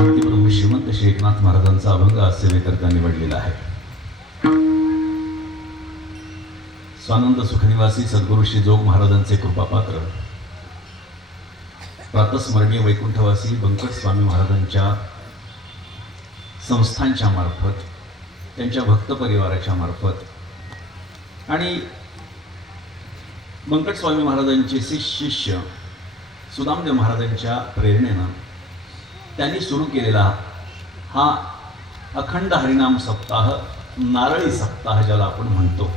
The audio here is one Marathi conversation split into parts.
शांती ब्रह्म श्रीमंत श्री एकनाथ महाराजांचा अभंग आज सेवेकरता निवडलेला आहे. स्वानंद सुखनिवासी सद्गुरू श्री जोग महाराजांचे कृपापात्र प्रातस्मरणीय वैकुंठवासी बंकट स्वामी महाराजांच्या संस्थांच्या मार्फत, त्यांच्या भक्त परिवाराच्या मार्फत आणि बंकट स्वामी महाराजांचे शिष्य सुदामदेव महाराजांच्या प्रेरणेनं त्यांनी सुरू केलेला हा अखंड हरिनाम सप्ताह, नारळी सप्ताह ज्याला आपण म्हणतो.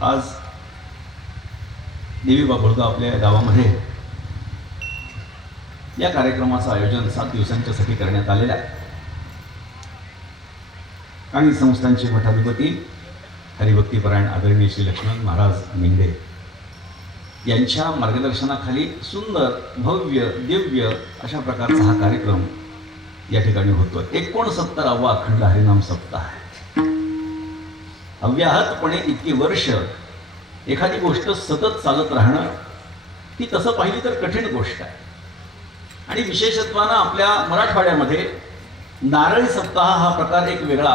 आज देवी बाबुळगाव आपल्या गावामध्ये या कार्यक्रमाचं आयोजन 7 दिवसांच्यासाठी करण्यात आलेलं आहे आणि संस्थांचे मठाधिपती हरिभक्तीपरायण आदरणीय श्री लक्ष्मण महाराज मिंडे यांच्या मार्गदर्शनाखाली सुंदर भव्य दिव्य अशा प्रकारचा हा कार्यक्रम या ठिकाणी होतो. 69वा अखंड हरिनाम सप्ताह आहे. अव्याहतपणे इतकी वर्ष एखादी गोष्ट सतत चालत राहणं ही तसं पाहिली तर कठीण गोष्ट आहे आणि विशेषत्वानं आपल्या मराठवाड्यामध्ये नारळी सप्ताह हा प्रकार एक वेगळा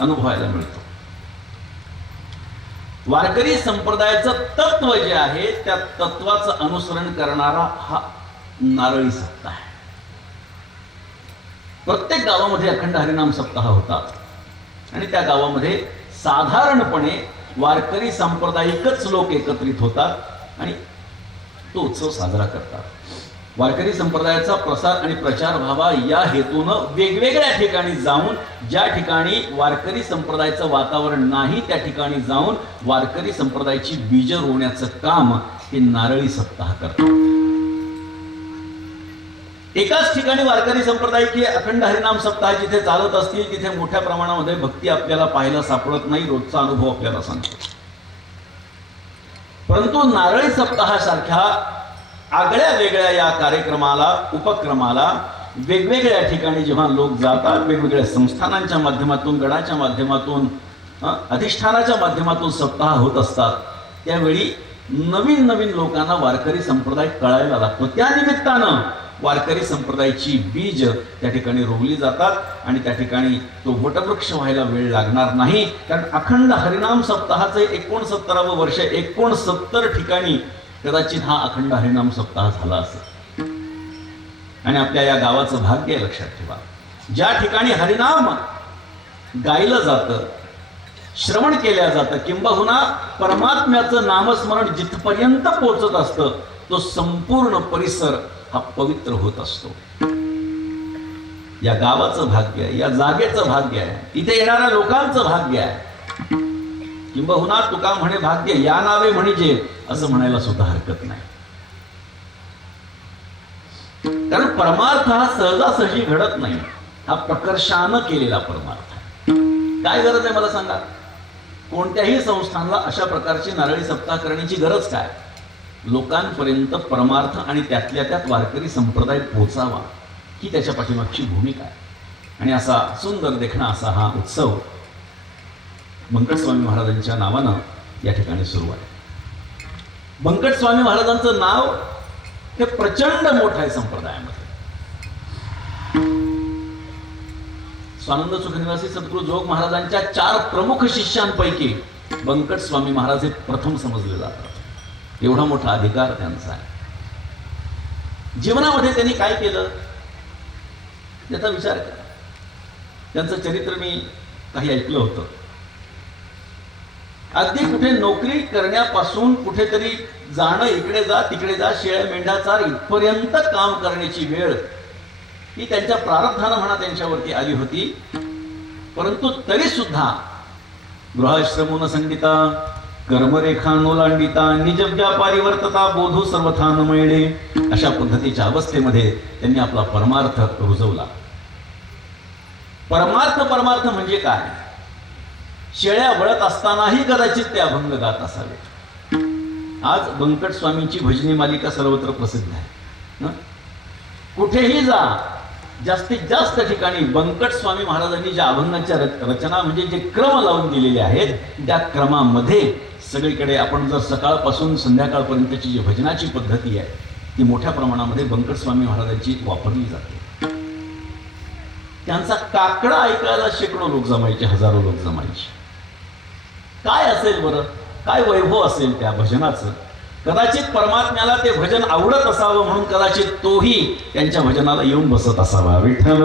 अनुभवायला मिळतो. वारकरी संप्रदायाचं तत्व जे आहे त्या तत्वाचं अनुसरण करणारा हा नारळी सप्ताह आहे. प्रत्येक गावामध्ये अखंड हरिनाम सप्ताह होतात आणि त्या गावामध्ये साधारणपणे वारकरी सांप्रदायिकच लोक एकत्रित होतात आणि तो उत्सव साजरा करतात. वारकरी संप्रदायाचा प्रसार आणि प्रचार व्हावा या हेतूनं वेगवेगळ्या ठिकाणी जाऊन, ज्या ठिकाणी वारकरी संप्रदायाचं वातावरण नाही त्या ठिकाणी जाऊन वारकरी संप्रदायाची बीज रोवण्याचं काम हे नारळी सप्ताह करतात. एकाच ठिकाणी वारकरी संप्रदायाची अखंड हरिनाम सप्ताह जिथे चालत असतील तिथे मोठ्या प्रमाणामध्ये भक्ती आपल्याला पाहायला सापडत नाही, रोजचा अनुभव आपल्याला सांगतो. परंतु नारळी सप्ताहासारख्या आगळ्या वेगळ्या या कार्यक्रमाला, उपक्रमाला वेगवेगळ्या ठिकाणी जेव्हा लोक जातात, वेगवेगळ्या संस्थानांच्या माध्यमातून, गडाच्या माध्यमातून, अधिष्ठानाच्या माध्यमातून सप्ताह होत असतात, त्यावेळी नवीन नवीन लोकांना वारकरी संप्रदाय कळायला लागतो. त्या निमित्तानं वारकरी संप्रदायाची बीज त्या ठिकाणी रोवली जातात आणि त्या ठिकाणी तो वटवृक्ष व्हायला वेळ लागणार नाही. कारण अखंड हरिनाम सप्ताहाचं 69वं वर्ष, 69 ठिकाणी कदाचित हा अखंड हरिनाम सप्ताह झाला असेल. आणि आपल्या या गावाचं भाग्य लक्षात ठेवा, ज्या ठिकाणी हरिनाम गायलं जातं, श्रवण केल्या जातं, किंबहुना परमात्म्याचं नामस्मरण जिथपर्यंत पोहोचत असतं तो संपूर्ण परिसर हा पवित्र होत असतो. या गावाचं भाग्य आहे, या जागेचं भाग्य आहे, इथे येणाऱ्या लोकांचं भाग्य आहे. किंबहुना तुका म्हणे भाग्य या नावे म्हणजे असं म्हणायला सुद्धा हरकत नाही. कारण परमार्थ हा सहजासहजी घडत नाही, हा प्रकर्षानं केलेला परमार्थ आहे. काय गरज आहे मला सांगा? कोणत्याही संस्थांना अशा प्रकारची नारळी सप्ताह करण्याची गरज काय? लोकांपर्यंत परमार्थ आणि त्यातल्या त्यात वारकरी संप्रदाय पोचावा ही त्याच्या पाठीमागची भूमिका आहे. आणि असा सुंदर देखणा असा हा उत्सव बंकट स्वामी महाराजांच्या नावानं या ठिकाणी सुरू आहे. बंकट स्वामी महाराजांचं नाव हे प्रचंड मोठं आहे संप्रदायामध्ये. स्वानंद सुखनिवासी सद्गुरू जोग महाराजांच्या 4 प्रमुख शिष्यांपैकी बंकट स्वामी महाराज हे प्रथम समजले जातात. एवढा मोठा अधिकार त्यांचा आहे. जीवनामध्ये त्यांनी काय केलं याचा विचार करा. त्यांचं चरित्र मी काही ऐकलं होतं. अगदी कुठे नोकरी करण्यापासून कुठेतरी जाणं, इकडे जा तिकडे जा, शेळ्या मेंढ्या चार इथपर्यंत काम करण्याची वेळ ही त्यांच्या प्रारब्धानं म्हणा त्यांच्यावरती आली होती. परंतु तरी सुद्धा गृहाश्रमोन संगीता कर्मरेखा नोलांडिता निज व्यापारी वर्तता बोधो सर्वथा न मिळणे अशा पद्धतीच्या अवस्थेमध्ये त्यांनी आपला परमार्थ रुजवला. परमार्थ म्हणजे काय? शेळ्या वळत असतानाही कदाचित ते अभंग गात असावे. आज बंकट स्वामींची भजनी मालिका सर्वत्र प्रसिद्ध आहे. कुठेही जा, जास्तीत जास्त ठिकाणी बंकट स्वामी महाराजांनी ज्या अभंगांच्या रचना म्हणजे जे क्रम लावून दिलेले आहेत त्या क्रमामध्ये सगळीकडे आपण जर सकाळपासून संध्याकाळपर्यंतची जी भजनाची पद्धती आहे ती मोठ्या प्रमाणामध्ये व्यंकटस्वामी महाराजांची वापरली जाते. त्यांचा काकडा ऐकायला शेकडो लोक जमायचे, हजारो लोक जमायचे. काय असेल बरं, काय वैभव असेल त्या भजनाचं. कदाचित परमात्म्याला ते भजन आवडत असावं म्हणून कदाचित तोही त्यांच्या भजनाला येऊन बसत असावा. विठ्ठल